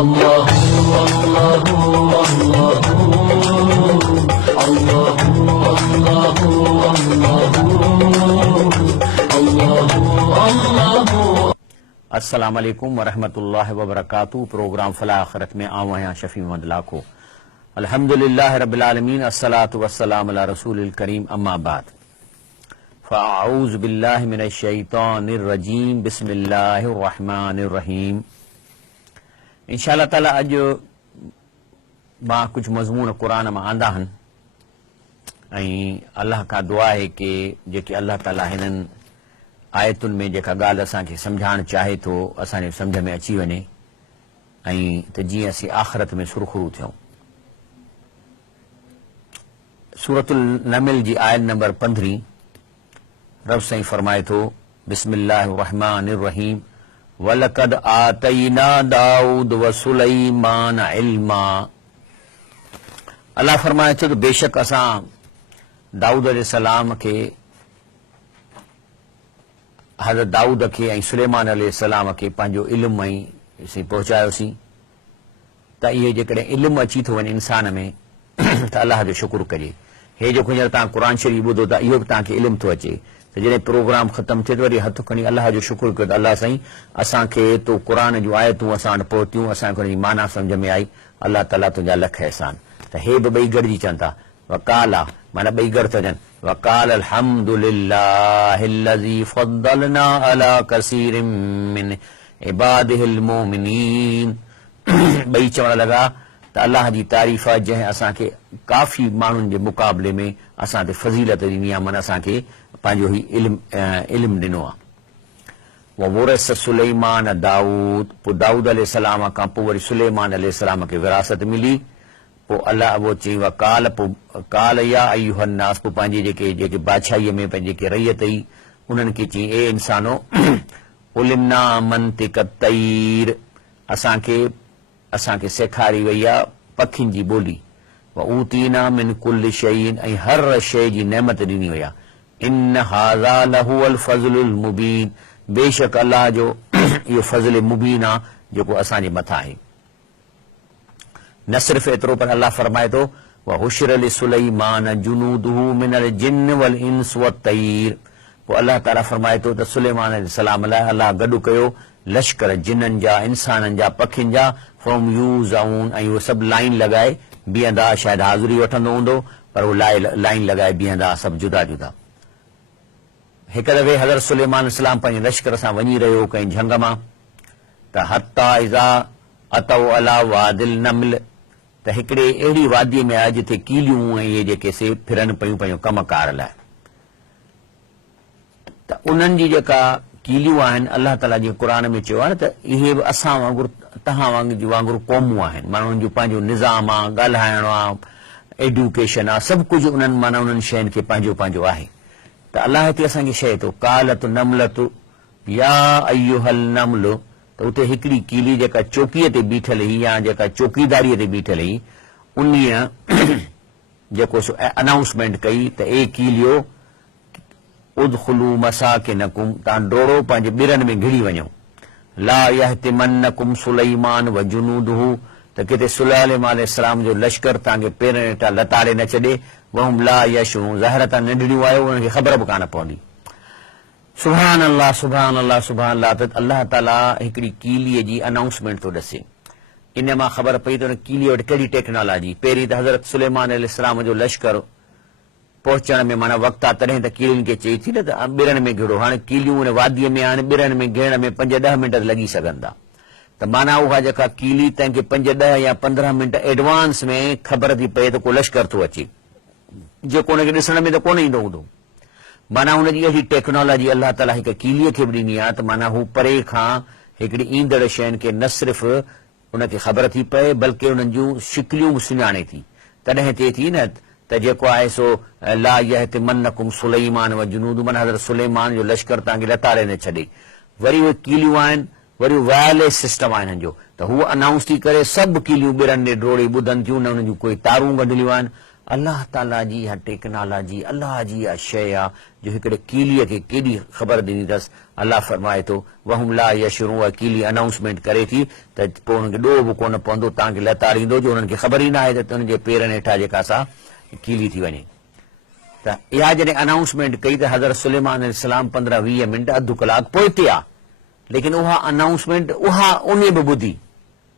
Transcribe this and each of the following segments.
الله الله الله الله الله الله الله अस्सलाम वालेकुम वरहमतुल्लाहि वबरकातुहू। प्रोग्राम फलाह आखिरत में आऊँ हैं शफी मोहम्मद लाखो। अल्हम्दुलिल्लाह रब्बिल आलमीन, अस्सलातु वस्सलाम अला रसूलिल करीम, अम्मा बाद। फ़अऊज़ु बिल्लाहि मिनश शैतानिर रजीम, बिस्मिल्लाहिर रहमानिर रहीम। इंशाअल्लाह ताला अज मां कुछ मज़मून कुरान में आंदा हन ऐं अल्लाह का दुआ है कि जेके अल्लाह ताला हिननि आयतुनि में जेका ॻाल्हि असांखे सम्झाइणु चाहे थो असांजे सम्झ में अची वञे ऐं त जीअं असीं आख़िरत में सुरख़ुरू थियूं। सूरतुल नमिल जी आयत नंबर 15 रब साईं फरमाए थो, बिस्मिल्लाहिर रहमानिर रहीम, वलक़द आतैना दाऊद व सुलैमान इल्मा। अल्लाह फरमाए थो त बेशक असां दाऊद अलैहिस्सलाम खे, हज़रत दाऊद खे ऐं सुलेमान अलैहिस्सलाम खे पंहिंजो इल्मु ऐं पहुचायोसीं। त इहे जेकॾहिं इल्मु अची थो वञे इंसान में त अल्लाह जो शुक्र कजे। हे जेको हींअर तव्हां क़ुर शरीफ़ ॿुधो था इहो बि तव्हांखे इल्मु थो अचे त जॾहिं प्रोग्राम ख़तमु थिए त वरी हथु खणी अल्लाह जो शुक्र कयो त अल्लाह साईं असांखे तो क़ुर जूं आयतूं असां वटि पहुतियूं, असांखे हुनजी माना सम्झ में आई। अल्लाह ताला तुंहिंजा लख अहसान। त हे बि ॿई गॾिजी चवनि था वकाल आहे, माना ॿई गॾु था चवनि वकाल अल्हम्दुलिल्लाहिल्लज़ी फ़द्दलना अला कसीरिम मिन इबादिहिल मोमिनीन। ॿई चवण लॻा त अल्लाह जी तारीफ़ आहे जंहिं असांखे काफ़ी माण्हुनि जे मुक़ाबले में असां ते फज़ीलत ॾिनी आहे, माना असांखे पंहिंजो ई इल्मु ॾिनो आहे। ववरस सुलैमान दाऊद, पोइ दाऊद अलैहिस्सलाम खां पोइ वरी सुलैमान अलैहिस्सलाम खे विरासत मिली। पोइ अल्लाह वो चई वकाल, पोइ काल या अय्युहन्नास, पोइ पंहिंजी जेके बादशाहीअ में पंहिंजी जेके रैयत हुई उन्हनि खे चई, ए इंसानो उलिमना मंतिक तैर, असांखे सेखारी वई आहे पखियुनि जी ॿोली। व ऊतीना मिन कुल्ल शैइन, ऐं हर शइ जी नेमत ॾिनी वई आहे। इन हाज़ा लहुवल फ़ज़लुल मुबीन, बेशक अल्लाह जो इहो फज़ल मुबीन आहे जेको असांजे मथां आहे। न सिर्फ़ एतिरो पर अल्लाह फरमाए थो व हुशिर लिसुलैमान जुनूदुहु मिनल जिन्न वल इंस वत्तैर। पोइ अल्लाह ताला फरमाए थो त सुलैमान अलैहिस्सलाम लाइ अल्लाह गॾु कयो लश्कर जिन्ननि जा, इंसाननि जा, पखियुनि जा। फ़हुम यूज़ऊन, ऐं उहे सभु लाइन लॻाए बीहंदा, शायदि हाज़िरी वठंदो हूंदो पर उहे लाइन लॻाए बीहंदा, सभु जुदा जुदा। हिकु दफ़े हज़रत सुलैमान अलैहिस्सलाम पंहिंजे लश्कर सां वञी रहियो कंहिं झंग मां, त हत्ता इज़ा अतौ अला वादिल नमल, त हिकिड़े अहिड़ी वादीअ में आहे जिथे कीलियूं ऐं इहे जेके से फिरनि पियूं पंहिंजो कमकार लाइ। त उन्हनि जी जेका कीलियूं आहिनि अल्लाह ताला जी क़ुर में चयो आहे न त इहे बि असां वांगुरु तव्हां वांगुरु क़ौमूं आहिनि, माना उन्हनि जो पंहिंजो निज़ाम आहे, ॻाल्हाइणो आहे, एडुकेशन आहे, सभु कुझु उन्हनि माना उन्हनि शयुनि खे पंहिंजो पंहिंजो आहे। त अल्लाह हिते असांखे शइ थो कालत नमलतु या अय्युहल नमल, त उते हिकिड़ी कीली जेका चौकीअ ते बीठल हुई या जेका चौकीदारीअ ते बीठल हुई उन्हीअ जेको सो अनाउंसमेंट कई त ए कीलियो उदखुलू मसाकिनकुम, तव्हां डोड़ो पंहिंजे ॿिरनि में घिड़ी वञो। ला यहतिमन्नकुम सुलैमान व जुनूदुहु, त किथे सुलैमान अलैहिस्सलाम जो लश्कर तव्हांखे पेरनि हेठां लताड़े न छॾे। वहुम ला यशऊन, ज़ाहिर त नंढड़ियूं आहियो, उन्हनि खे ख़बर बि कान पवंदी। सुभान अल्लाह सुभान अल्लाह सुभान अल्लाह। त अल्लाह ताला हिकिड़ी कीलीअ जी अनाउंसमेंट थो ॾसे। इन मां ख़बर पई त कीलीअ वटि कहिड़ी टेक्नोलॉजी। पहिरीं त हज़रत सुलैमान अलैहिस्सलाम जो लश्कर पहुचण में माना वक़्तु आहे, तॾहिं त कीलियुनि खे चई थी न त ॿिरनि में घिड़ो। हाणे कीलियूं उन वादीअ में आहिनि, ॿिरनि में घिड़ण में 5-10 मिंट लॻी सघनि था। त माना उहा जेका कीली तंहिंखे 5-10 या 15 मिंट एडवांस में ख़बर थी पए त को लश्कर थो अचे, जेको हुनखे ॾिसण में त कोन ईंदो हूंदो। माना हुनजी अहिड़ी टेक्नोलॉजी अल्लाह ताला हिकु कीलीअ खे बि ॾिनी आहे त माना हू परे खां हिकिड़ी ईंदड़ शयुनि खे न सिर्फ़ हुनखे ख़बर थी पए बल्कि हुननि जूं शिकिलियूं बि सुञाणे थी। तॾहिं थिए थी न त जेको आहे सो ला यहतिमन्नकुम सुलैमान व जुनूदु, माना हज़रत सुलैमान जो लश्कर तव्हांखे लताड़े न छॾे। वरी उहे कीलियूं आहिनि, वरी वायरलेस सिस्टम आहे हिननि जो, त हूअ अनाउंस थी करे सभु कीलियूं ॿिरनि ॾे डोड़े ॿुधनि थियूं, न हुननि जूं कोई तारूं गंढलियूं आहिनि। अल्लाह ताला जी इहा टेक्नोलॉजी अल्लाह जी इहा शइ आहे जो हिकिड़े कीलीअ खे केॾी ख़बर ॾिनी अथसि। अल्लाह फरमाए थो वहुम ला यशुरूं, उहा कीली अनाउंसमेंट करे थी त पोइ हुनखे ॾोह बि कोन पवंदो, तव्हांखे लताड़ींदो जो हुननि खे ख़बर ई न आहे त हुनजे पेरनि हेठां जेका सा कीली थी वञे। त इहा जॾहिं अनाउंसमेंट कई त हज़रत सुलेमान अलैहिस्सलाम 15-20 मिंट अधु कलाक पोइते आहे, लेकिन उहा अनाउंसमेंट उहा उन बि ॿुधी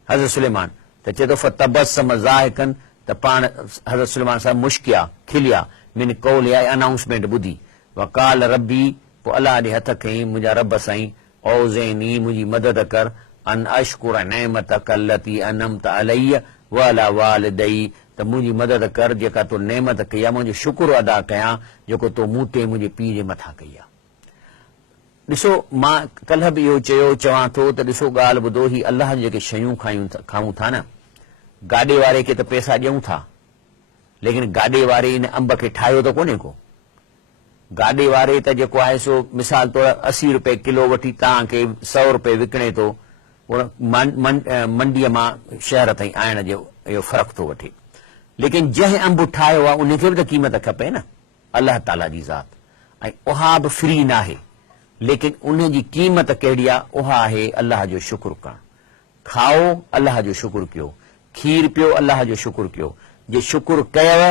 हज़रत सुलेमान त चए थो फतबस्सम ज़ाहिकन, त पाण हज़रत सुलेमान साहब मुश्किया खिलिया मिन कौल, इहा अनाउंसमेंट ॿुधी। वकाल रब्बी, पोइ अलाह ॾे हथ खईं मुंहिंजा रब साईं, औज़ेनी मुंहिंजी मदद कर, अन अशकुर नेमतक अल्लती अनमत अलैय व अला वालिदै, त मुंहिंजी मदद कर जेका तो नेमत कई आहे मुंहिंजो शुक्र अदा कयां जेको तो मूं ते मुंहिंजे पीउ जे मथां कई आहे। ॾिसो मां कल्ह बि इहो चवां थो त ॾिसो ॻाल्हि ॿुधो, ही अलाह जेके शयूं खाऊं था न, गाॾे वारे खे त पैसा ॾियूं था, लेकिन गाॾे वारे इन अंब खे ठाहियो त कोन्हे को। गाॾे वारे त जेको आहे सो मिसाल तौर 80 रुपए किलो वठी तव्हांखे 100 रुपए विकिणे थो, मंडीअ मां शहर ताईं आणण जो इहो फ़र्क़ु थो वठे, लेकिन जंहिं अंब ठाहियो आहे उनखे बि त क़ीमत खपे न, अलाह ताला जी ज़ात, ऐं उहा बि फ्री न आहे, लेकिन उन जी क़ीमत कहिड़ी आहे, उहा आहे अलाह जो शुक्र करणु। खाओ अलाह जो शुक्र कयो, खीर पियो अलाह जो शुक्र कयो, जे शुक्र कयव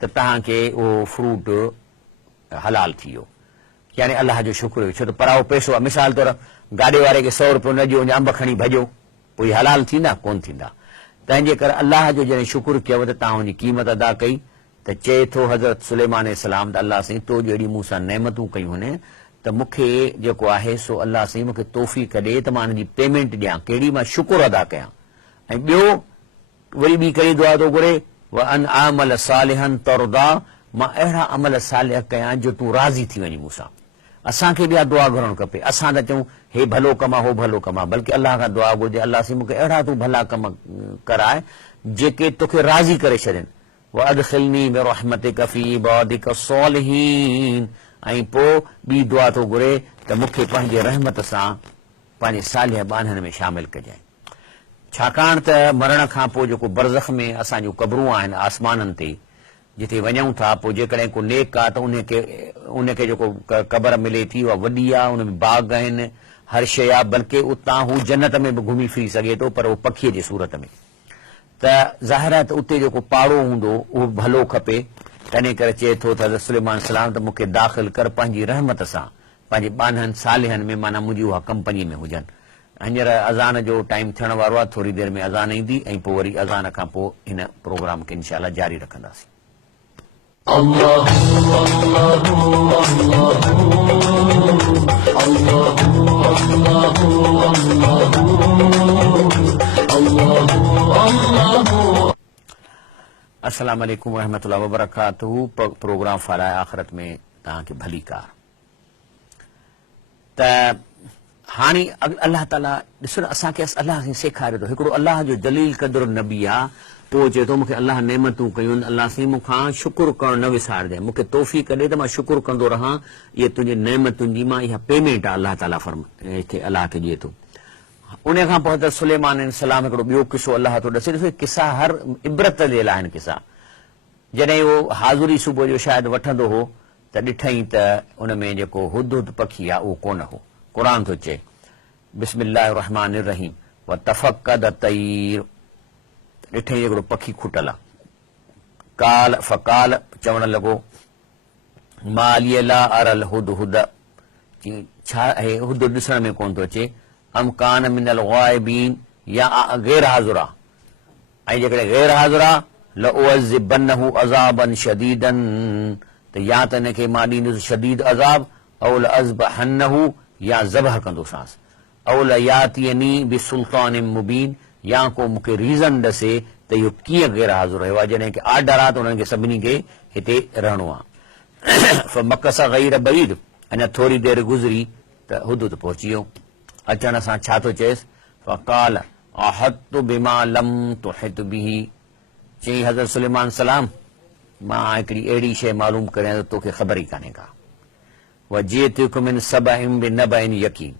त तव्हांखे उहो फ्रूट हलाल थी वियो, यानी अलाह जो शुक्र हुयो। छो त पराओ पैसो आहे, मिसाल तौर गाॾे वारे खे 100 रुपयो न ॾियो, अंब खणी भॼो, पोइ हलाल थींदा कोन थींदा। तंहिंजे करे अलाह जो जॾहिं शुक्र कयव त तव्हां हुनजी क़ीमत अदा कई। त चए थो हज़रत सुलेमान अलैहिस्सलाम त अलाह साईं तो जहिड़ी मूं सां नेमतूं कयूं आहिनि त मूंखे जेको आहे सो अलाह साईं मूंखे तौफ़ीक़ ॾे त मां हिनजी पेमेंट ॾियां, कहिड़ी मां शुक्र अदा कयां। ऐं ॿियो वरी ॿी कहिड़ी दुआ थो घुरे, व अन आमल सालिहन तर्दा, मां अहिड़ा अमल सालिह कयां जो तूं राज़ी थी वञी मूंसां। असांखे बि इहा दुआ घुरणु खपे, असां त चऊं हे भलो कमु आहे हो भलो कमु आहे, बल्कि अलाह खां दुआ घुरिजे अलाह साईं मूंखे अहिड़ा तूं भला कम कराए जेके तोखे राज़ी करे छॾनि। व अदखिलनी बिरहमतिक फी इबादिक सालिहीन, ऐं पोइ ॿी दुआ थो घुरे त मूंखे पंहिंजे रहमत सां पंहिंजे सालिह बाननि में शामिल कजांइ। छाकाणि त मरण खां पोइ जेको बरज़ख में असां जूं क़बरूं आहिनि आसमाननि ते जिथे वञूं था, पोइ जेकॾहिं को नेक आहे त उनखे जेको क़बर मिले थी उहा वॾी आहे, उन में बाग़ आहिनि, हर शइ आहे, बल्कि उतां हू जन्नत में बि घुमी फिरी सघे थो, पर उहो पखीअ जी सूरत में। त ज़ाहिर आहे त उते जेको पाड़ो हूंदो उहो भलो खपे। तंहिं करे चए थो त हज़रत सुलेमान सलाम त मूंखे दाख़िल कर पंहिंजी रहमत सां पंहिंजे बानहनि सालिहनि में, माना मुंहिंजी उहा कंपनी में हुजनि। हींअर अज़ान जो टाइम थियण वारो आहे, थोरी देरि में अज़ान ईंदी ऐं पोइ वरी अज़ान खां पोइ हिन प्रोग्राम खे इंशाअल्लाह जारी रखंदासीं। الله الله الله الله الله अस्सलाम वालेकुम रहमतुल्लाह व बरकातहू। प्रोग्राम फलाए आख़िरत में तव्हांखे भली कार। त हाणे अलाह ताला ॾिसो न असांखे अलाह साईं सेखारे थो, हिकिड़ो अलाह जो जलील क़दुरु नबी आहे, पोइ चए थो मूंखे अलाह नेमतूं कयूं आहिनि, अलाह साईं मूंखां शुक्र करणु न विसारजांइ, मूंखे तौफ़ीक़ ॾे त मां शुक्र कंदो रहां। इहे तुंहिंजे नेमतुनि जी मां इहा पेमेंट आहे, अलाह ताला हिते अलाह खे ॾिए थो। उन खां पोइ हज़रत सुलेमान अलैहिस्सलाम हिकिड़ो ॿियो किसो अलाह थो ॾसे। ॾिसो किसा हर इबरत जे लाइ आहिनि किसा। जॾहिं उहो हाज़ुरी सुबुह जो शायदि वठंदो हो त ॾिठईं त उन में जेको हुदहुद पखी आहे उहो कोन हो। क़ुर थो चए बिस्मिल्लाहिर रहमानिर रहीम व तफ़क़द तैर, ॾिठईं हिकिड़ो पखी खुटल आहे। काल फ़काल, चवण लॻो मालिय ला अरल हुदहुद, छा आहे हुदहुद ॾिसण में कोन थो अचे, अम कान मिनल ग़ाइबीन, या गैर हाज़ुर आहे। ऐं जेकॾहिं गैर हाज़ुर आहे लउअज़िबन्नहु अज़ाबन शदीदन, त या त हिनखे मां ॾींदुसि शदीद अज़ाब, औ लअज़बहन्नहु, या ज़बह कंदोसांसि, औ लयातियनी बिसुल्तान मुबीन, या को मूंखे रीज़न ॾसे त इहो कीअं गैर हाज़ुर रहियो आहे, जॾहिं की आर्डर आहे त उन्हनि खे सभिनी खे हिते रहणो आहे। फमकस गैर बईद, अञा थोरी देरि गुज़री त हुदहुद पहुची वियो। अचण सां छा थो चएसि, फ़क़ाल अहतु बिमा लम तुहित बिही, चई हज़रत सुलेमान सलाम मां हिकिड़ी अहिड़ी शइ मालूम करियां त तोखे ख़बर ई कान्हे का। वजीतुक मिन सबअइन बिनबइन यकीन,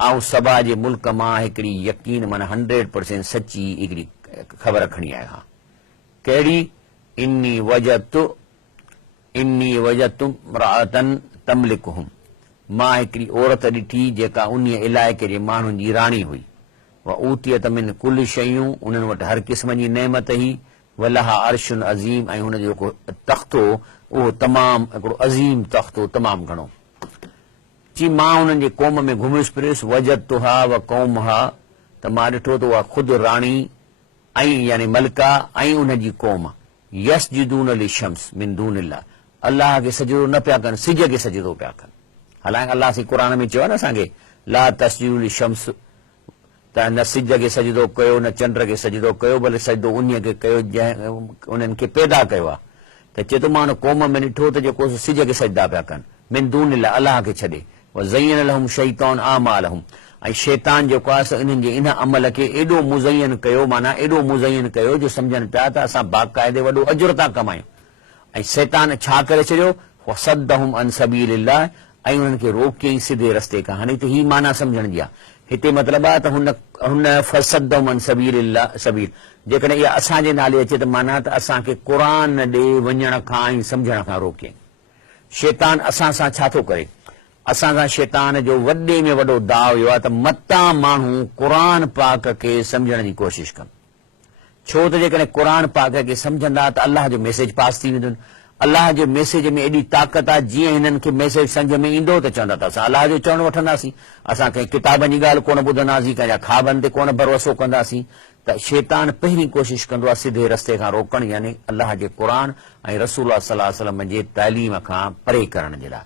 ऐं सबा जे मुल्क मां हिकिड़ी यकीन माना 100% सची हिकिड़ी ख़बर खणी आयो आहियां। कहिड़ी? इन्नी वजदतु इम्राअतन तमलिकुहुम, मां हिकिड़ी औरत ॾिठी जेका उन इलाइक़े जे माण्हुनि जी राणी हुई। व ऊतियत मिन कुल शयूं, उन्हनि वटि हर क़िस्म जी नेमत हुई। वलहा अर्शुन अज़ीम, ऐं हुनजो जेको तख़्तो उहो तमामु हिकिड़ो अज़ीम तख़्तो तमामु घणो। जी मां हुननि जे क़ौम में घुमियुसि फिरियुसि, वजदतुहा व क़ौमहा, त मां ॾिठो त उहा ख़ुदि राणी ऐं यानी मलिका ऐं उनजी क़ौम यसजुदून लिशम्स मिन दूनिल्लाह, अलाह खे सजदो न पिया कनि, सिज खे सजदो पिया कनि। हालांकि अलाह से क़ुर में चयो आहे न असांखे ला तस्जुदू लिशम्स, त न सिज खे सजदो कयो न चंड खे सजदो कयो, भले सजदो उन खे कयो जंहिं उन्हनि खे पैदा कयो आहे। त चए थो मां हुन क़ौम में ॾिठो त जेको सिज खे सजदा पिया कनि, मिन दूनिल्लाह, अलाह खे छॾे। ज़य्यन लहुम शैतान आमालहुम, ऐं शैतान जेको आहे इन्हनि जे इन अमल खे एॾो मुज़यन कयो, माना एॾो मुज़यन कयो जो सम्झनि पिया त असां बाक़ाइदे वॾो अजुर था कमायूं। ऐं शैतान छा करे छॾियो, वसद्दहुम अन सबीलिल्लाह, ऐं उन्हनि खे रोकियईं सिधे रस्ते खां। हाणे त ही माना सम्झण जी आहे, हिते मतिलबु आहे त हुन फसद्दहुम अन सबीलिल्लाह सबील, जेकॾहिं इहा असांजे नाले अचे त माना त असांखे क़ुर ॾे वञण खां ऐं सम्झण खां रोकियईं। शैतान असां सां छा थो करे, असां सां शैतान जो वॾे में वॾो दाव इहो आहे त मतां माण्हू क़ुर पाक खे सम्झण जी कोशिशि कनि। छो त जेकॾहिं क़ुर पाक खे सम्झंदा त अलाह जो मैसेज पास थी वेंदो। अलाह जे मैसेज में एॾी ताक़त आहे, जीअं हिननि खे मैसेज सम्झ में ईंदो त चवंदा त असां अलाह जो चवणु वठंदासीं, असां कंहिं किताबनि जी ॻाल्हि कोन ॿुधंदासीं, कंहिंजा ख़्वाबनि ते कोन भरोसो कंदासीं। त शैतान पहिरीं कोशिशि कंदो आहे सिधे रस्ते खां रोकण, यानी अलाह जे क़ुर ऐं रसूल सल्लल्लाहु अलैहि वसल्लम जे तालीम खां परे करण जे लाइ।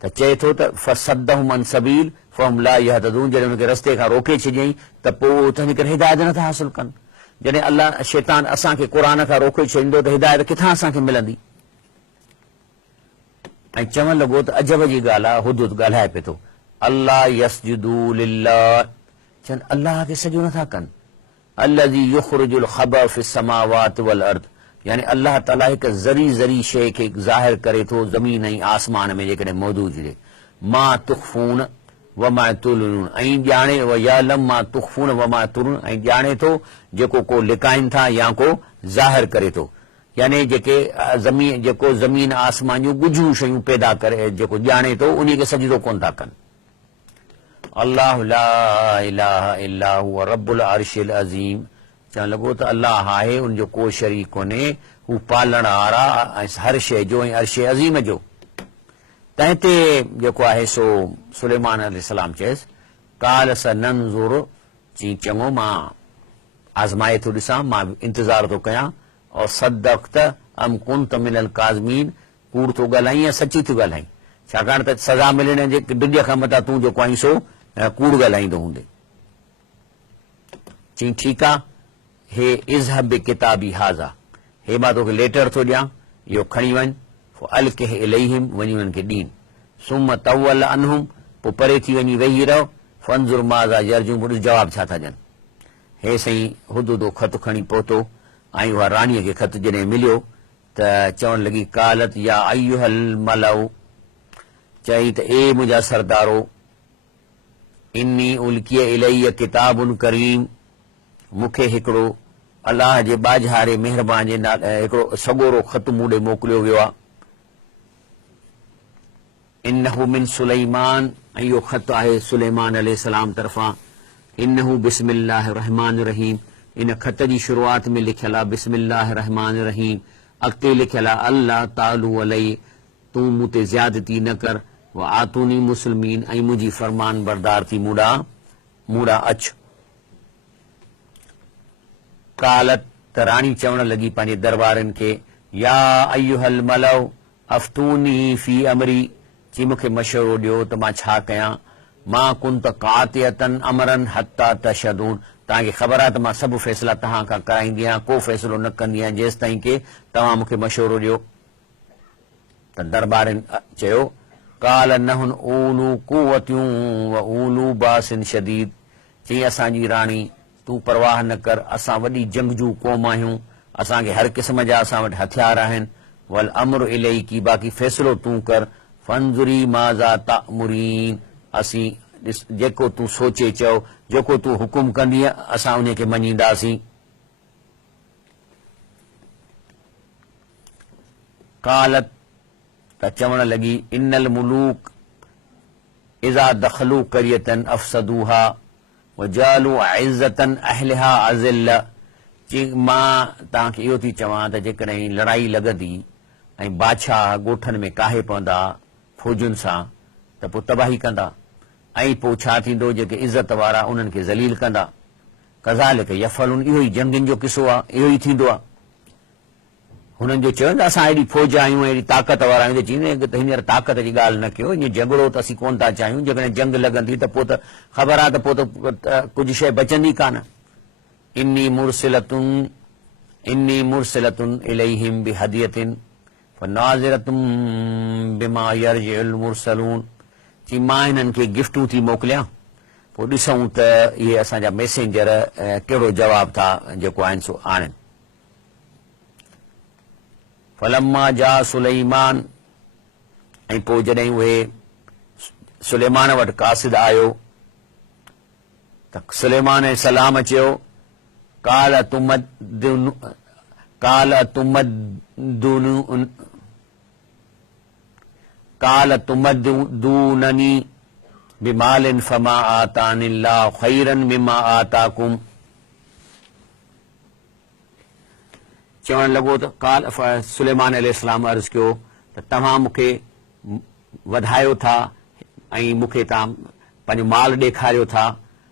त चए थो त फसद्दहुम अन सबील फहुम ला यहतदून, जॾहिं हुनखे रस्ते खां रोके छॾियईं त पोइ तंहिं करे हिदायत नथा हासिल कनि। जॾहिं अलाह शैतान असांखे क़ुर खां रोके छॾींदो त हिदायत किथां असांखे मिलंदी। ऐं चवणु लॻो त अजब जी ॻाल्हि आहे, हुदूद ॻाल्हाए पिए थो, अल्लाह यसजुदू लिल्लाह, चवनि अलाह खे सजो नथा कनि। अल्लज़ी युख़रिजुल ख़बअ फ़िस समावात वल अर्द, यानी अल्लाह ताला हिकु ज़री ज़री शइ खे ज़ाहिर करे थो ज़मीन ऐं आसमान में जेकॾहिं मौजूद हुजे। मा तुख़फ़ून व मा तुलून, ऐं ॼाणे व यालम मा तुख़फ़ून व मा तुलून, ऐं ॼाणे थो जेको को लिकाइनि था या को ज़ाहिर करे थो, यानी जेको ज़मीन आसमान जूं ॻुझूं शयूं पैदा करे जेको ॼाणे थो उन खे सजदो कोन था कनि। अल्लाह ला इलाहा इल्ला हुव रब्बुल अर्शिल अज़ीम, चवणु लॻो त अलाह आहे, उनजो को शरीक कोन्हे, हू पालण वारा ऐं हर शइ जो ऐं अर्श अज़ीम जो। तंहिं ते जेको आहे सो सुलेमान अलैहिस्सलाम चयसि काल सनंज़ुर, चई चङो मां आज़माए थो ॾिसां, मां इंतज़ार थो कयां। और सदक़त अम कुंत मिनल काज़मीन, कूड़ थो ॻाल्हाईं या सची थो ॻाल्हाईं, छाकाणि त सज़ा मिलण जे ॾुज खां मथां तूं जेको आहीं सो कूड़ ॻाल्हाईंदो हूंदे। चई ठीकु आहे, हे इज़हब किताबी हाज़ा, हे मां तोखे लेटर थो ॾियां, इहो खणी वञ। अलक़िह इलैहिम, वञी उन्हनि खे ॾीन। सुम तवल अनहुम, पोइ परे थी वञी वेही रहो। फंज़ुर माज़ा यर्जून, ॾिस जवाबु छा था ॾियनि। हे साईं हुदूदो ख़त खणी पहुतो, ऐं उहा राणीअ खे ख़त जॾहिं मिलियो त चवणु लॻी कालत या अय्युहल मलउ, चई त ए मुंहिंजा सरदारो, इन्नी उल्किय इलैय किताबुन करीम, मूंखे हिकिड़ो अलाह जे ॿाझारे महिरबान जे नाले हिकिड़ो सॻोरो ख़त मूं ॾे मोकिलियो वियो आहे। इन्नहु मिन सुलैमान, ऐं इहो ख़त आहे सुलेमान अलैहिस्सलाम तरफ़ां। इन्नहु बिस्मिल्लाह रहमान रहीम, इन ख़त जी शुरूआत में लिखियल आहे बिस्मिल्लाह रहमान रहीम। अॻिते लिखियल आहे अल्लाह तालू अलई, तूं मूं ते ज़्यादती न कर, व आतूनी मुस्लिमीन, ऐं मुंहिंजी फरमान बरदार थी मूड़ा अच। कालत, त राणी चवण लॻी पंहिंजे दरबारनि खे, या अय्युहल मलउ अफ्तूनी फी अमरी, चई मूंखे मशवरो ॾियो त मां छा कयां। मां कुंत कातियतन अमरन हत्ता तशहदून, तव्हांखे ख़बर आहे त मां सभु फ़ैसिला तव्हां खां कराईंदी आहियां, को फ़ैसिलो न कंदी आहियां जेसि ताईं के तव्हां मूंखे मशवरो ॾियो। त दरबारनि चयो काल नहुन ऊलू कुवतियूं व ऊलू बासिन शदीद, चई असांजी राणी तूं परवाह न कर, असां वॾी जंगजू क़ौम आहियूं, असांखे हर क़िस्म जा असां वटि हथियार आहिनि। वल अमर इलैकी, बाक़ी फ़ैसिलो तूं कर। फंज़ुरी माज़ा तामुरीन, असीं जेको तूं सोचे चओ, जेको तूं हुकुम कंदीअ असां उन खे मञींदासीं। कालत त चवण लॻी इनल मुलूक इज़ा दख़लू करियतन अफ़सदूहा वजालू इज़्ज़तन अहलिहा अज़िल्ल। चई मां तव्हांखे इहो थी चवां त जेकॾहिं लड़ाई लॻंदी ऐं बादशाह ॻोठनि में काहे पवंदा फौजुनि सां त पोइ तबाही कंदा ऐं पोइ छा थींदो जेके इज़त वारा उन्हनि खे ज़लील कंदा। कज़ालिक यफ़अलून, इहो ई जंगनि जो किसो आहे, इहो ई थींदो आहे। हुननि जो चयो न असां एॾी फौज आहियूं एॾी ताक़त वारा आहियूं, चईंदे त हींअर ताक़त जी ॻाल्हि न कयो, ईअं झगड़ो त असीं कोन था चाहियूं। जेकॾहिं जंग लॻंदी त पोइ त ख़बर आहे त पोइ त कुझु शइ बचंदी कान। इन्नी मुरसिलतुन इलैहिम बिहदियतिन फनाज़िरतुम बिमा यरजिउल मुरसलून। चई मां हिननि खे गिफ्टूं थी मोकिलियां, पोइ ॾिसूं त इहे असांजा मैसेंजर कहिड़ो जवाबु था जेको आहिनि सो आणनि। फलम्मा जा सुलेमान, ऐं पोइ जॾहिं उहे सुलेमान वटि कासिद आयो त सुलेमान सलाम चयो काल तुमद्दूननी बिमालिन फमा आतानिल्लाहु खैरन मिम्मा आताकुम। चवण लॻो त सुलेमान अलैहिस्सलाम अर्ज़ कयो त तव्हां मूंखे वधायो था ऐं मूंखे तव्हां पंहिंजो माल ॾेखारियो था।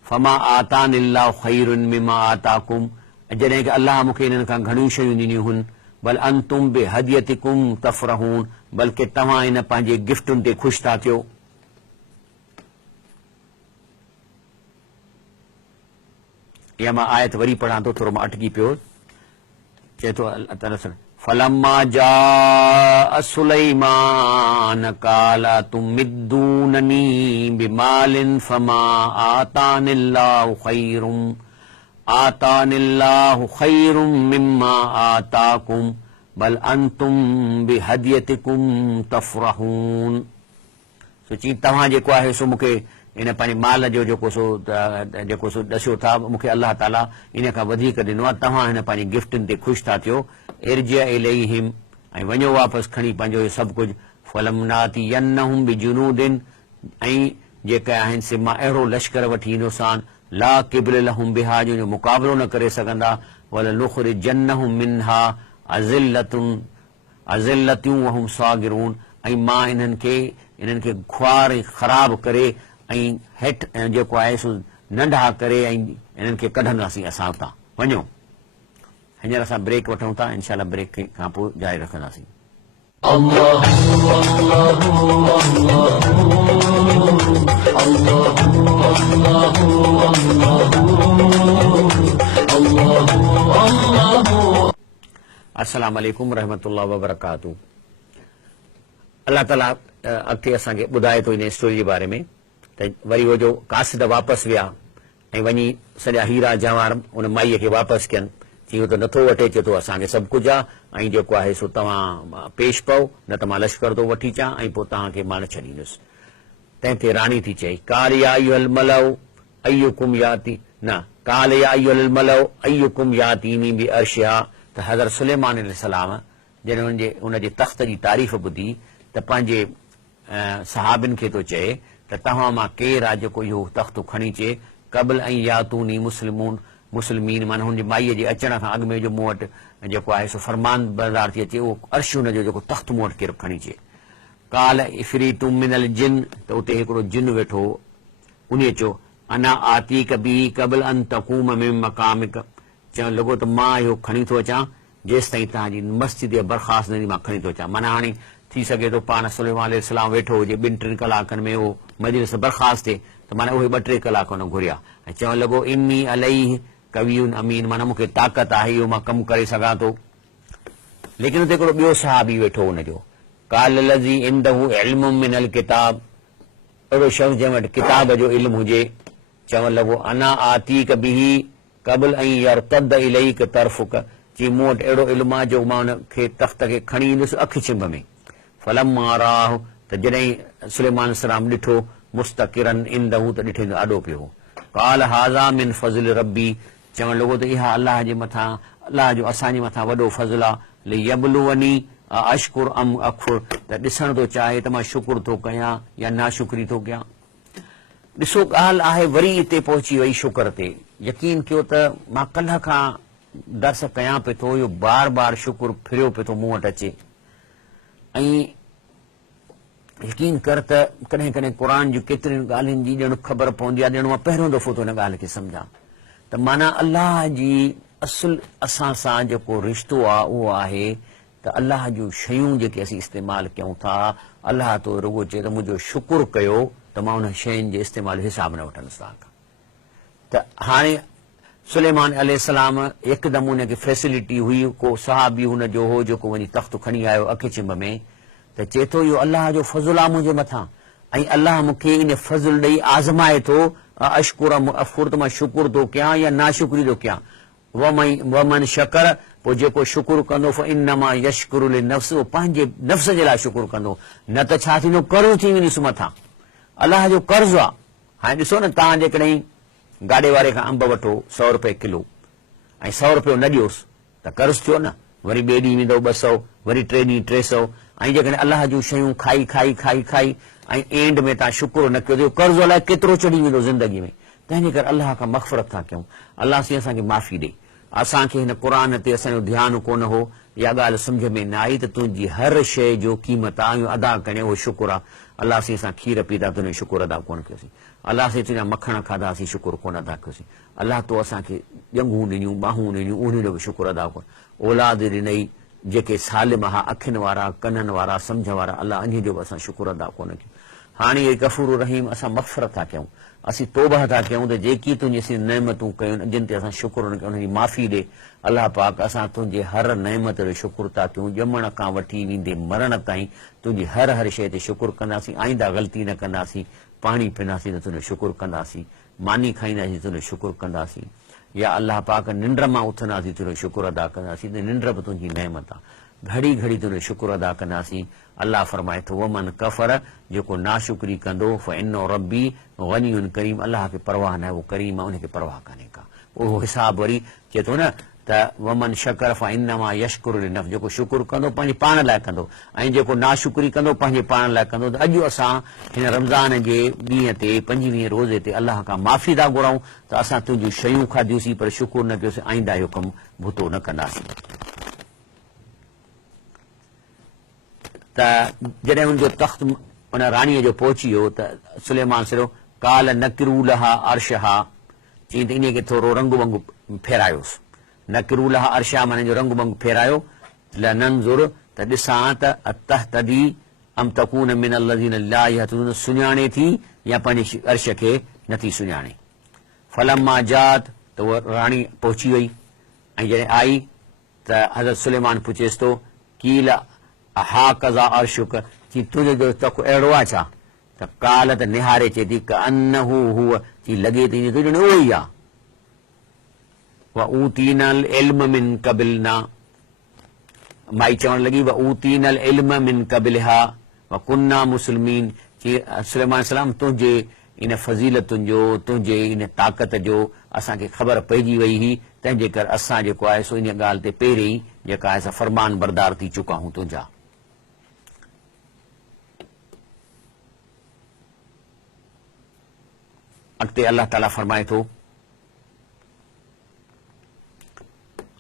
फमा आतानिल्लाहु खैरुन मिम्मा आताकुम, जॾहिं की अल्लाह मूंखे इन्हनि खां घणियूं शयूं ॾिनियूं हुन। बल अंतुम बिहदियतिकुम तफ़रहून, बल्कि तव्हां इन पंहिंजे गिफ्टुनि ते ख़ुशि था थियो। इहा मां आयत वरी पढ़ां थो, थोरो मां अटकी पियो। चए थो फलम्मा जाअ सुलैमान काल तुमिद्दूननी बिमालिन फमा आतानिल्लाहु खैरुम मिम्मा आताकुम बल अंतुम बिहदियतिकुम तफ़रहून। सोची तव्हां जेको आहे सो मूंखे इन पंहिंजे माल जो जेको सो ॾसियो था, मूंखे अलाह ताला इन खां वधीक ॾिनो आहे। तव्हां हिन पंहिंजी गिफ्टुनि ते ख़ुशि था थियो। इरजिअ इलैहिम, ऐं वञो वापसि खणी पंहिंजो इहो सभु कुझु। फलमनातियन्नहुम बिजुनूदिन, ऐं जेके आहिनि से मां अहिड़ो लश्कर वठी ईंदोसांन ला क़िबल लहुम बिहा, जो मुक़ाबिलो न करे सघंदा। वलनुख़रिजन्नहुम मिन्हा अज़िल्लतूं वहुम सागिरून, ऐं मां इन्हनि खे ख़्वार ख़राब करे ऐं हेठि जेको आहे सो नंढा करे ऐं इन्हनि खे कढंदासीं असां हुतां। वञो हींअर असां ब्रेक वठूं था, इनशाला ब्रेक खां पोइ जारी रखंदासीं। अस्सलाम वालेकुम रहमतुल्लाह व बरकातहू। अल्लाह ताला अॻिते असांखे ॿुधाए थो इन स्टोरी जे बारे में त वरी उहो जो कासिद वापसि विया ऐं वञी सॼा हीरा जवाहर उन माईअ खे वापसि कयनि। चई त नथो वठे, चए थो असांखे सभु कुझु आहे ऐं जेको आहे सो तव्हां पेश पओ, न त मां लश्कर थो वठी अचां ऐं पोइ तव्हांखे मां न छॾींदुसि। तंहिं ते राणी थी चई काल या अय्युहल मलउ अय्युकुम याती न काल या अय्युहल मलउ अय्युकुम यातीनी बि अर्शिहा। त हज़रत सुलेमान अलैहिस्सलाम जॾहिं हुनजे तख़्त जी तारीफ़ ॿुधी त पंहिंजे सहाबिन खे थो चए त तव्हां मां केरु आहे जेको इहो तख़्त खणी अचे। क़बल ऐं यातूनी मुस्लिमीन, माना हुनजी माईअ जे अचण खां अॻु में जो मूं वटि जेको आहे सो फरमान बरदार थी अचे, उहो अर्श हुनजो जेको तख़्त मूं वटि केरु खणी अचे। काल इफ़रीतु मिनल जिन, त उते हिकिड़ो जिन वेठो, उन चयो अना आतीक बि क़बल अन तक़ूम मिन मक़ामिक, चवणु लॻो त मां इहो खणी थो अचां जेसि ताईं तव्हांजी मस्जिद बर्ख़ास्त न थी मां खणी थो अचां। माना हाणे थी सघे थो पाण सुलेमान अलैहिस्सलाम वेठो हुजे, 2-3 कलाकनि में उहो मजलिस बर्ख़ास्त थिए, त माना उहे 2-3 कलाक हुन घुरिया ऐं चवणु लॻो इन्नी अलैहि कवियुन अमीन, माना मूंखे ताक़त आहे, इहो मां कमु करे सघां थो। लेकिन हुते हिकिड़ो ॿियो सहाबी वेठो हुनजो काल लज़ी इंदहु इल्मुम मिनल किताब, अहिड़ो शख़्स जंहिं वटि किताब जो इल्मु हुजे। चवणु लॻो अना आतीक बिही क़बल ऐं यरतद इलैक तरफ़ुक, चई मूं वटि अहिड़ो इल्मु आहे जो मां हुनखे तख़्त खे खणी ईंदुसि अखि चिंब में। फलम्मा राह, त जॾहिं सुलेमान सलाम ॾिठो मुस्तकिरन इंदहु, त ॾिठे आॾो पियो। काल हाज़ा मिन फज़ल रब्बी, चवणु लॻो त इहा अलाह जे मथां, अलाह जो असांजे मथां वॾो फज़ल आहे। लियबलुवनी, अशकुर अम अखुर त ॾिसण थो चाहे त मां शुकुर थो कयां या नाशुक्री थो कयां। ॾिसो ॻाल्हि आहे वरी हिते पहुची वई शुक्र ते। यकीन कयो त मां कल्ह खां दर्स कयां पियो थो, इहो बार बार शुकुर फिरियो पियो थो मूं वटि अचे। ऐं यकीन कर त कॾहिं कॾहिं क़ुर जूं केतिरियुनि ॻाल्हियुनि जी ॼण ख़बर पवंदी आहे, ॼण मां पहिरियों दफ़ो थो हिन ॻाल्हि खे सम्झां त माना अलाह जी असुल असां सां जेको रिश्तो आहे उहो आहे त अलाह जूं शयूं जेके असीं इस्तेमालु कयूं था, अलाह तो रुॻो चए त मुंहिंजो शुकुर कयो त मां उन शयुनि जे इस्तेमालु हिसाब न वठंदुसि तव्हांखां। त हाणे सुलेमान अलैहिस्सलाम हिकदमि उनखे फैसिलिटी हुई, को सहाबी हुनजो हो जेको वञी तख़्त खणी आयो अखि चिंब में, त चए थो इहो अलाह जो फज़ुल आहे मुंहिंजे मथां, ऐं अलाह मूंखे इन फज़ुल ॾेई आज़माए थो अशकुर अफ़ुर त मां शुकुर थो कयां या नाशुक्री थो कयां। वमन शकर, पोइ जेको शुकुर कंदो फइन्नमा यशकुरु लिनफ्स, उहो पंहिंजे नफ़्स जे लाइ शुकुर कंदो, न त छा थींदो कर्ज़ थी वेंदुसि मथां, अलाह जो कर्ज़ आहे। हाणे ॾिसो न, तव्हां जेकॾहिं गाॾे वारे खां अंब वठो 100 रुपए किलो ऐं 100 रुपयो न ॾियोसि त कर्ज़ थियो न, वरी ॿिए ॾींहुं वेंदो 200, वरी टे ॾींहुं 300, ऐं जेकॾहिं अलाह जूं शयूं खाई खाई खाई खाई ऐं एंड में तव्हां शुकुर न कयो त कर्ज़ अलाए केतिरो चढ़ी वेंदो ज़िंदगी में। तंहिंजे करे अलाह खां मग़फ़िरत था कयूं, अलाह साईं असांखे माफ़ी ॾे। असांखे हिन क़ुर ते असांजो ध्यानु कोन हो, इहा ॻाल्हि सम्झ में न आई त तुंहिंजी हर शइ जो क़ीमत आहे अदा करणु उहो शुकुर आहे। अलाह साईं असां खीर पीता तुंहिंजो शुकुर अदा कोन कयोसीं, अलाह साईं तुंहिंजा मखण खाधासीं शुकुर कोन अदा कयोसीं, अलाह तो असांखे ॼंघूं ॾिनियूं ॿाहूं ॾिनियूं उन जो बि शुकुर अदा कोन, औलाद ॾिनई जेके सालिम हा, अखियुनि वारा कननि वारा सम्झ वारा, अलाह इन जो बि असां शुकुर अदा कोन कयूं। हाणे इहे गफ़ूर रहीम असां मग़फ़िरत था कयूं, असीं तौबह था कयूं त जेकी तुंहिंजी असीं नेमतूं कयूं जिन ते असां शुकुर न कयूं उनजी माफ़ी ॾे। अलाह पाक असां तुंहिंजे हर नेमत जो शुकुर था कयूं, ॼमण खां वठी वेंदे मरण ताईं तुंहिंजी हर हर शइ ते शुकुर कंदासीं, आईंदा ग़लती न कंदासीं, पाणी पीअंदासीं त तुंहिंजो शुकुर कंदासीं, मानी खाईंदासीं तुंहिंजो शुकुर कंदासीं, या अलाह पाक निंड मां उथंदासीं तुंहिंजो शुकुर अदा कंदासीं, त निंड बि तुंहिंजी नेमत आहे, घड़ी घड़ी तुंहिंजो शुकुर अदा कंदासीं। अलाह फरमाए थो वमन कफ़र, जेको नाशुक्री कंदो फइन्नो रब्बी गनियुन करीम, अलाह खे परवाह न आहे, उहो करीम आहे, उनखे परवाह कान्हे का। उहो हिसाब वरी चए थो न त वमन शकर फइन्नमा यशकुरु लिनफ्स, जेको शुकुर कंदो पंहिंजे पाण लाइ कंदो, ऐं जेको नाशुक्री कंदो पंहिंजे पाण लाइ कंदो। त अॼु असां हिन रमज़ान जे ॾींहं ते 25वें रोज़े ते अलाह खां माफ़ी था घुरऊं त असां तुंहिंजूं शयूं खाधियूंसीं पर शुकुर न कयोसीं, आईंदा इहो कमु भुतो न कंदासीं। त जॾहिं हुनजो तख़्त उन राणीअ जो पहुची वियो त सुलेमान सिरो काल नकिरूलहा अर्शहा, चई त इन खे थोरो रंग वंग फेरायोसि, नकिरूलहा अर्शहा माने जो रंग वंग फेरायो, लनंज़ुर त ॾिसां त अतहतदी अम तकून मिन अल्लज़ीन ला यहतदून, सुञाणे थी या पंहिंजे अर्श खे नथी सुञाणे। फलम्मा जात, त उहा राणी पहुची वई, ऐं जॾहिं आई त हज़रत सुलेमान पुछेसि थो कील हा कज़ा अर्शुक, चई तुंहिंजो जो तख़्त अहिड़ो आहे छा? त काल त निहारे चए थी कअन्नहु हुव, चई लॻे थी तुंहिंजो उहो ई आहे। व ऊतीनल इल्म मिन क़बिलना, माई चवण लॻी व ऊतीनल इल्म मिन क़बिलहा व कुन्ना मुस्लिमीन, चई सुलेमान सलाम तुंहिंजे इन फज़ीलतुनि जो, तुंहिंजे इन ताक़त जो असांखे ख़बर पइजी वई हुई, तंहिंजे करे असां जेको आहे सो इन ॻाल्हि ते पहिरीं ई जेका आहे असां फरमान बरदार थी चुका आहियूं तुंहिंजा। अॻिते अलाह ताला फरमाए थो,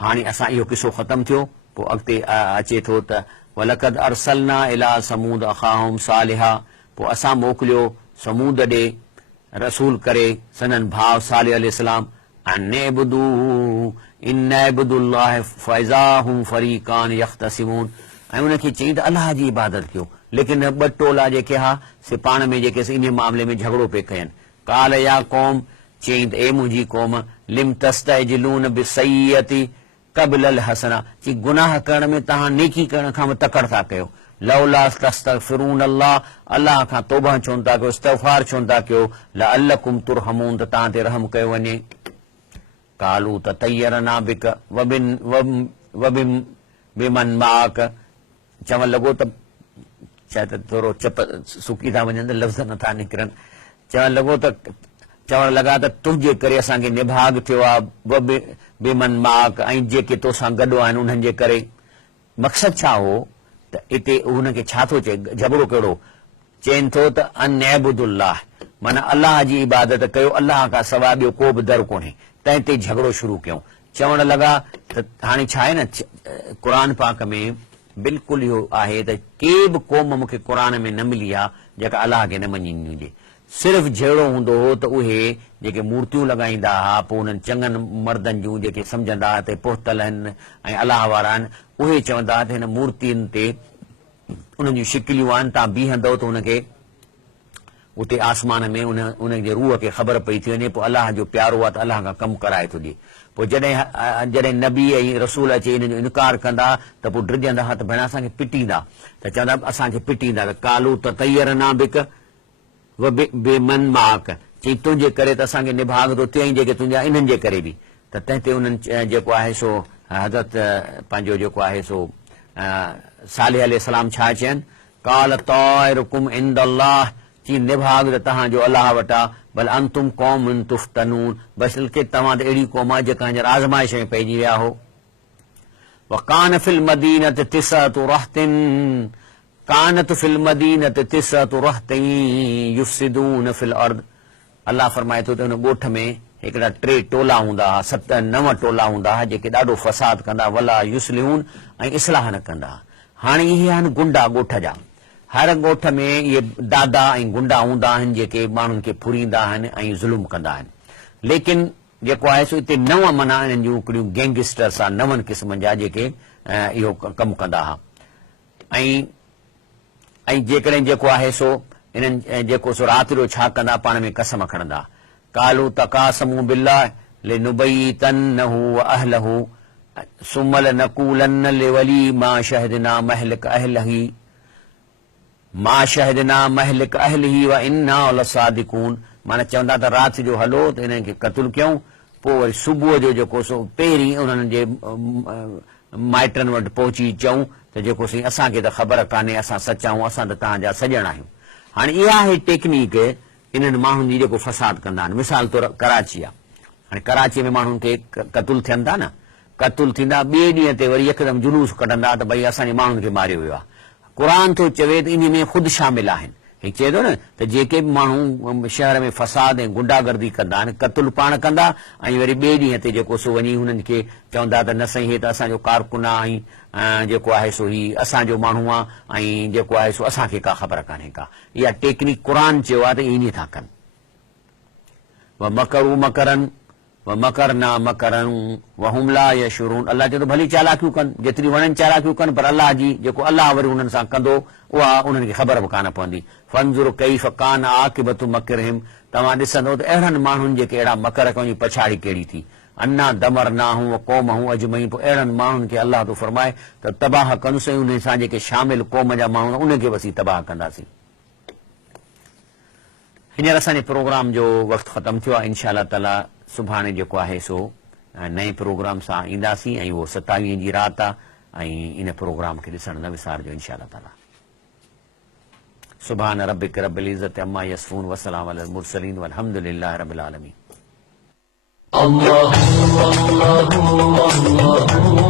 हाणे असां इहो किसो ख़तमु थियो, पोइ अॻिते अचे थो त वलक़द अरसलना इला समूद अखाहुम सालिहा, पोइ असां मोकिलियो समूद ॾे रसूल करे सनन भाउ सालिह अलैहिस्सलाम, अनइबुदू इन्नइबुदुल्लाह फइज़ाहुम फरीकान यख्तसिमून, ऐं उनखे चई त अलाह जी इबादत कयो, लेकिन ॿ टोला जेके हा से पाण में जेके इन मामले में झगड़ो पिए कयनि। काल या क़ौम, चई त ए मुंहिंजी क़ौम, लिम तस्तअजिलून बिसय्यति क़ब्ल अल हसना, चई गुनाह करण में तव्हां नेकी करण खां तकड़ था कयो, लौला तस्तगफिरून अल्लाह, अलाह खां तौबह छो था कयो, इस्तग़फार छो था कयो, लअल्लकुम तुरहमून, त तव्हां ते रहम कयो वञे। कालू ततयरना बिक बिमन माक, चवण लॻो त शायदि थोरो चप सुकी था वञनि त लफ़्ज़ नथा निकिरनि, चवण लॻो त चवण लॻा त तुंहिंजे करे असांखे निभाग थियो आहे बेमन माक, ऐं जेके तोसां गॾु आहिनि उन्हनि जे करे। मक़सदु छा हो त इते हुनखे छा थो चए झगड़ो कहिड़ो चवनि थो त अनअबुदुल्लाह माना अलाह जी इबादत कयो अलाह खां सवाइ ॿियो को बि दर कोन्हे तंहिं ते झगड़ो शुरू कयूं चवण लॻा त हाणे छा आहे न क़ुर पाक में बिल्कुलु इहो आहे त के बि क़ौम मूंखे क़ुर में न मिली आहे जेका अलाह खे न मञींदी हुजे सिर्फ़ु जहिड़ो हूंदो हो त उहे जेके मूर्तियूं लॻाईंदा हुआ पोइ उन्हनि चङनि मर्दनि जूं जेके सम्झंदा हुआ त पोतल आहिनि ऐं अलाह वारा आहिनि उहे चवंदा हुआ त हिन मूर्तियुनि ते उन्हनि जूं शिकिलियूं आहिनि तव्हां बीहंदव त उनखे उते आसमान में उनजे रूह खे ख़बर पई थी वञे पोइ अलाह जो प्यारो आहे त अलाह खां कमु कराए थो ॾिए पोइ जॾहिं नबी ऐं रसूल अचे हिन जो इनकार कंदा त पोइ ड्रिजंदा हा त भेण असांखे पिटींदा त चवंदा असांखे पिटींदा त कालू त तैयर ना बिक बेमन माक चई तुंहिंजे करे त असांखे निभाग थो थिए जेके तुंहिंजा इन्हनि जे करे बि त तंहिं ते उन्हनि जेको आहे सो हज़रत पंहिंजो जेको आहे सो सालिह अलैहिस्सलाम छा चयनि काल ताइरुकुम इंदल्लाह चई निभाग त तव्हांजो अलाह वटां भल अंतुम क़ौमुन तुफ्तनून बल्कि तव्हां त अहिड़ी क़ौम आहे जेका हींअर आज़माइश में पइजी विया हो वकान फिल मदीनत तिसअतु रहतिन कानत फिल मदीनत तिसअतु रहतिन युफ्सिदून फिल अर्द अलाह फरमाए थो त हुन ॻोठ में हिकिड़ा 3 टोला हूंदा हुआ 7-9 टोला हूंदा हुआ जेके ॾाढो फसाद कंदा वला युस्लिहून ऐं इस्लाह न कंदा हाणे इहे आहिनि गुंडा ॻोठ जा हर ॻोठ में इहे दादा ऐं गुंडा हूंदा आहिनि जेके माण्हुनि खे फुरींदा आहिनि ऐं ज़ुल्म कंदा आहिनि लेकिन जेको आहे सो हिते 9 माना इन्हनि जूं हिकिड़ियूं गैंगस्टर्स आहे 9 क़िस्मनि जा जेके इहो कमु कंदा हुआ ऐं जेकॾहिं जेको आहे सो इन्हनि जेको सो राति जो छा कंदा पाण में कसम खणंदा कालू तकासमू बिल्लाह लिनुबय्यितन्नहु व अहलहु सुम्मल नकूलन लिवली मा शहदना महलिक अहलही मा शहदना महलिक अहलही व इन्ना लसादिकून माना चवंदा त राति जो हलो त इन्हनि खे क़तल कयूं पोइ वरी सुबुह जो जेको सो पहिरीं उन्हनि जे माइटनि वटि पहुची चऊं त जेको सही असांखे त ख़बर कान्हे असां सचा आहियूं असां त तव्हांजा सॼण आहियूं हाणे इहा आहे टेक्निक इन्हनि माण्हुनि जी जेको फसाद कंदा आहिनि मिसाल तौर कराची आहे हाणे कराची में माण्हुनि खे क़तल थियनि था न क़तल थींदा ॿिए ॾींहं ते वरी यकदमि जुलूस कढंदा त भई असांजे माण्हुनि खे मारियो वियो आहे क़ुर थो चवे त इन में ख़ुदि शामिल आहिनि हीअ चए थो न त जेके बि माण्हू शहर में फसाद ऐं गुंडागर्दी कंदा आहिनि क़तल पाण कंदा ऐं वरी ॿिए ॾींहं ते जेको सो वञी हुननि खे चवंदा त न साईं हे त असांजो कारकुन आहे ऐं जेको आहे सो ही असांजो माण्हू आहे ऐं जेको आहे सो असांखे का ख़बर कान्हे का इहा टेक्निक क़ुर चयो आहे त ईअं था कनि मकरू मकरन व मकरना मकरन व हुम ला यशुरून अलाह चए थो भली चालाकियूं कनि जेतिरी वणनि चालाकियूं कनि पर अलाह जी जेको अलाह वरी हुननि सां कंदो उहा उन्हनि खे ख़बर बि कान पवंदी फंज़ुर कैफ़ कान आक़िबतु मकरहिम तव्हां ॾिसंदो त अहिड़नि माण्हुनि जेके अहिड़ा मकर कयूं पछाड़ी कहिड़ी थी अन्ना दमरनाहूं व क़ौमहूं अजमईन पोइ अहिड़नि माण्हुनि खे अलाह थो फरमाए त तबाह कंदुसि ऐं उन सां जेके शामिल क़ौम जा माण्हू उनखे बि असीं तबाह कंदासीं हींअर असांजे प्रोग्राम जो वक़्तु ख़तमु थियो आहे इंशा अल्लाह ताला सुभाणे जेको आहे सो नए प्रोग्राम सां ईंदासीं ऐं उहो 27 जी राति आहे ऐं इन प्रोग्राम खे ॾिसण न विसारजो इंशा अल्लाह ताला सुभान रब्बिक रब्बिल इज़्ज़ति अम्मा यसफून व सलाम अलल मुरसलीन वल्हम्दुलिल्लाहि रब्बिल आलमीन الله الله الله